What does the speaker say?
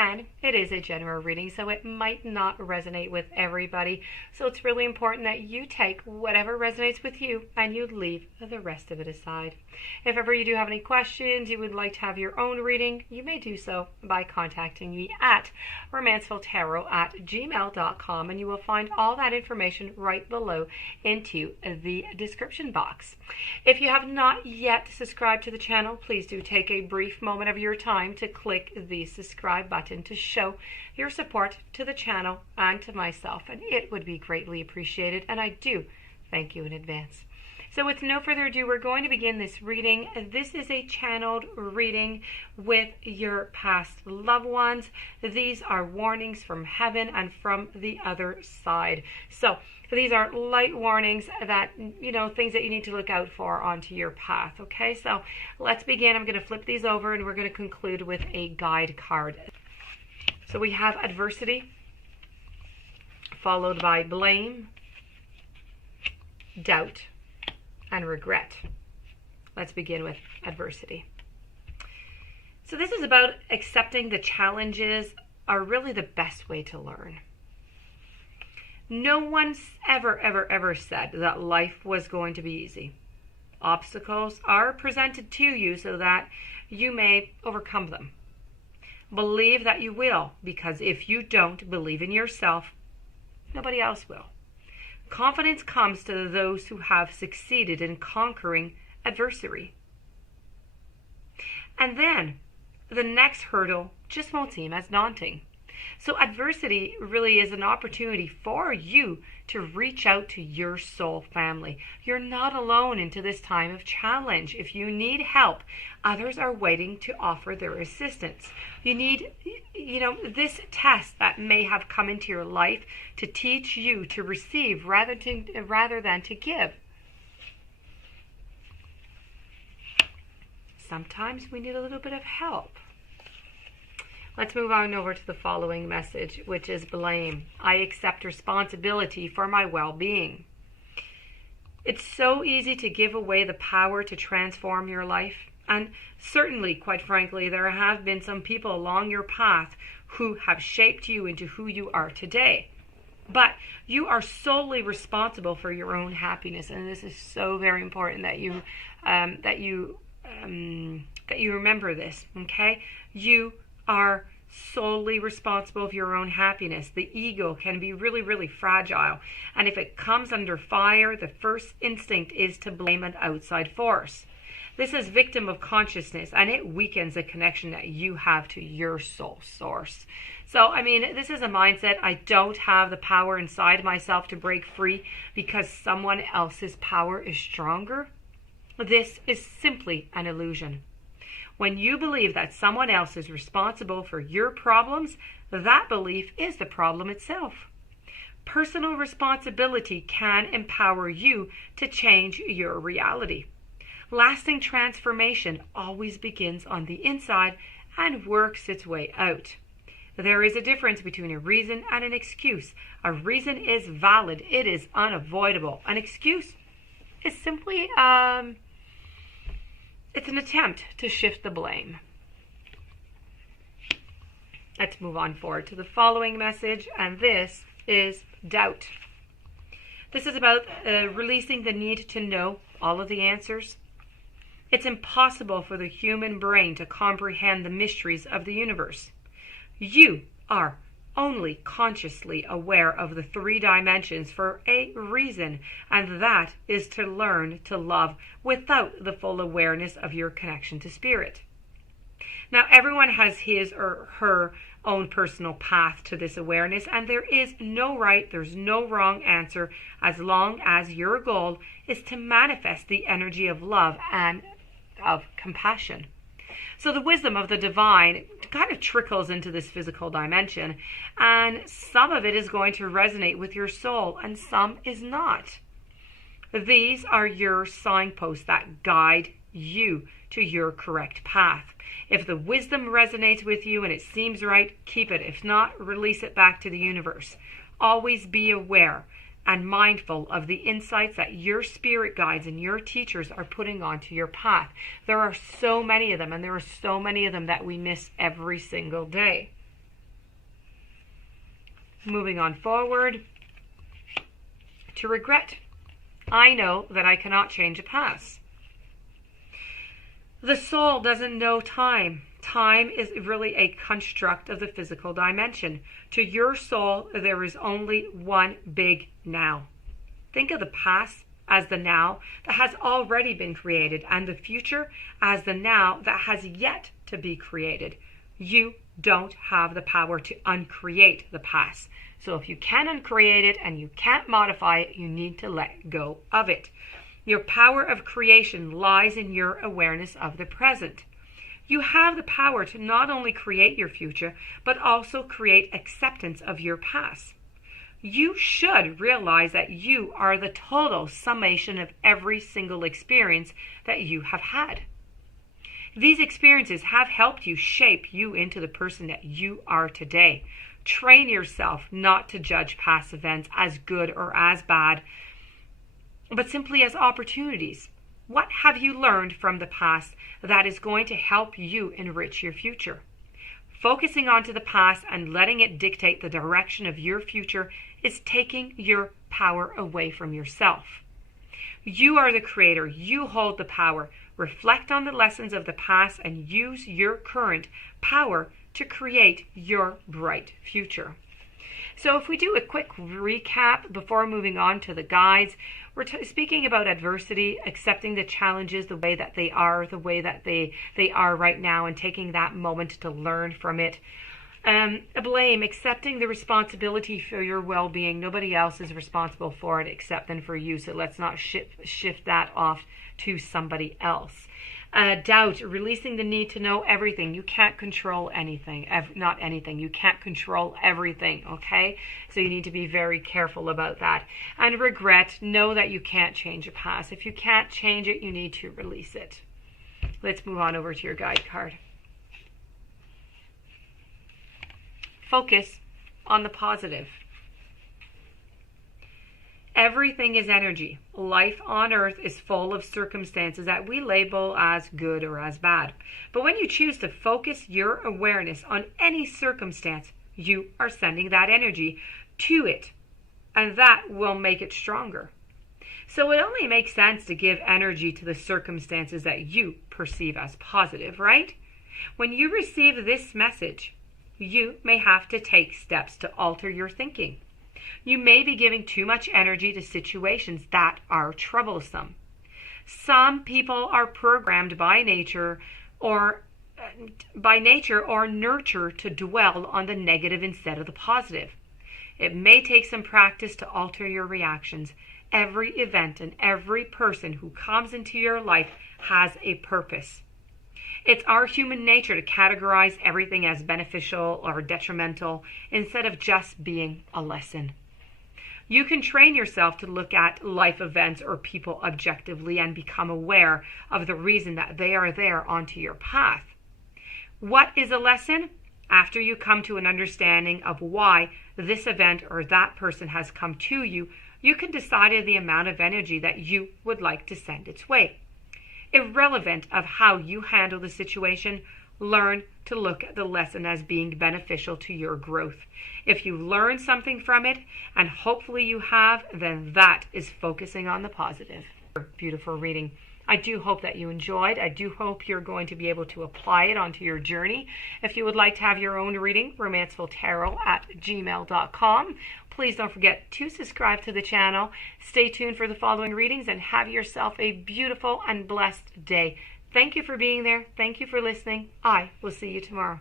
And it is a general reading, so it might not resonate with everybody. So it's really important that you take whatever resonates with you and you leave the rest of it aside. If ever you do have any questions, you would like to have your own reading, you may do so by contacting me at romancefultarot@gmail.com, and you will find all that information right below into the description box. If you have not yet subscribed to the channel, please do take a brief moment of your time to click the subscribe button to show your support to the channel and to myself, and it would be greatly appreciated, and I do thank you in advance. So with no further ado, we're going to begin this reading. This is a channeled reading with your past loved ones. These are warnings from heaven and from the other side. So these are light warnings that, things that you need to look out for onto your path. Okay, so let's begin. I'm going to flip these over and we're going to conclude with a guide card. So we have adversity, followed by blame, doubt, and regret. Let's begin with adversity. So this is about accepting the challenges are really the best way to learn. No one's ever said that life was going to be easy. Obstacles are presented to you so that you may overcome them. Believe that you will, because if you don't believe in yourself, nobody else will. Confidence comes to those who have succeeded in conquering adversity. And then the next hurdle just won't seem as daunting. So adversity really is an opportunity for you to reach out to your soul family. You're not alone into this time of challenge. If you need help, others are waiting to offer their assistance. You need, this test that may have come into your life to teach you to receive rather than to give. Sometimes we need a little bit of help. Let's move on over to the following message, which is blame. I accept responsibility for my well-being. It's so easy to give away the power to transform your life. And certainly, quite frankly, there have been some people along your path who have shaped you into who you are today. But you are solely responsible for your own happiness, and this is so very important that you remember this. Okay, you are solely responsible for your own happiness. The ego can be really fragile, and if it comes under fire, the first instinct is to blame an outside force. This is victim of consciousness, and it weakens the connection that you have to your soul source. So, this is a mindset. I don't have the power inside myself to break free because someone else's power is stronger. This is simply an illusion. When you believe that someone else is responsible for your problems, that belief is the problem itself. Personal responsibility can empower you to change your reality. Lasting transformation always begins on the inside and works its way out. There is a difference between a reason and an excuse. A reason is valid. It is unavoidable. An excuse is simply it's an attempt to shift the blame. Let's move on forward to the following message, and this is doubt. This is about releasing the need to know all of the answers. It's impossible for the human brain to comprehend the mysteries of the universe. You are only consciously aware of the 3 dimensions for a reason, and that is to learn to love without the full awareness of your connection to spirit. Now, everyone has his or her own personal path to this awareness, and there is no right, there's no wrong answer, as long as your goal is to manifest the energy of love and of compassion. So the wisdom of the divine kind of trickles into this physical dimension, and some of it is going to resonate with your soul and some is not. These are your signposts that guide you to your correct path. If the wisdom resonates with you and it seems right, keep it. If not, release it back to the universe. Always be aware and mindful of the insights that your spirit guides and your teachers are putting onto your path. There are so many of them, and there are so many of them that we miss every single day. moving on forward to regret. I know that I cannot change the past. The soul doesn't know time. Time is really a construct of the physical dimension. To your soul, there is only one big now. Think of the past as the now that has already been created, and the future as the now that has yet to be created. You don't have the power to uncreate the past. So if you can uncreate it and you can't modify it, you need to let go of it. Your power of creation lies in your awareness of the present. You have the power to not only create your future, but also create acceptance of your past. You should realize that you are the total summation of every single experience that you have had. These experiences have helped you shape you into the person that you are today. Train yourself not to judge past events as good or as bad, but simply as opportunities. What have you learned from the past that is going to help you enrich your future? Focusing onto the past and letting it dictate the direction of your future is taking your power away from yourself. You are the creator. You hold the power. Reflect on the lessons of the past and use your current power to create your bright future. So if we do a quick recap before moving on to the guides, we're speaking about adversity, accepting the challenges the way that they are right now, and taking that moment to learn from it. Blame, accepting the responsibility for your well-being. Nobody else is responsible for it except then for you, so let's not shift that off to somebody else. Doubt, releasing the need to know everything. You can't control anything, not anything. You can't control everything, okay? So you need to be very careful about that. And regret, know that you can't change your past. If you can't change it, you need to release it. Let's move on over to your guide card. Focus on the positive. Everything is energy. Life on earth is full of circumstances that we label as good or as bad. But when you choose to focus your awareness on any circumstance, you are sending that energy to it, and that will make it stronger. So it only makes sense to give energy to the circumstances that you perceive as positive, right? When you receive this message, you may have to take steps to alter your thinking. You may be giving too much energy to situations that are troublesome. Some people are programmed by nature or nurture to dwell on the negative instead of the positive. It may take some practice to alter your reactions. Every event and every person who comes into your life has a purpose. It's our human nature to categorize everything as beneficial or detrimental instead of just being a lesson. You can train yourself to look at life events or people objectively and become aware of the reason that they are there onto your path. What is a lesson? After you come to an understanding of why this event or that person has come to you, you can decide the amount of energy that you would like to send its way. Irrelevant of how you handle the situation, learn to look at the lesson as being beneficial to your growth. If you learn something from it, and hopefully you have, then that is focusing on the positive. Beautiful reading. I do hope that you enjoyed. I do hope you're going to be able to apply it onto your journey. If you would like to have your own reading, romancefultarot@gmail.com. Please don't forget to subscribe to the channel. Stay tuned for the following readings and have yourself a beautiful and blessed day. Thank you for being there. Thank you for listening. I will see you tomorrow.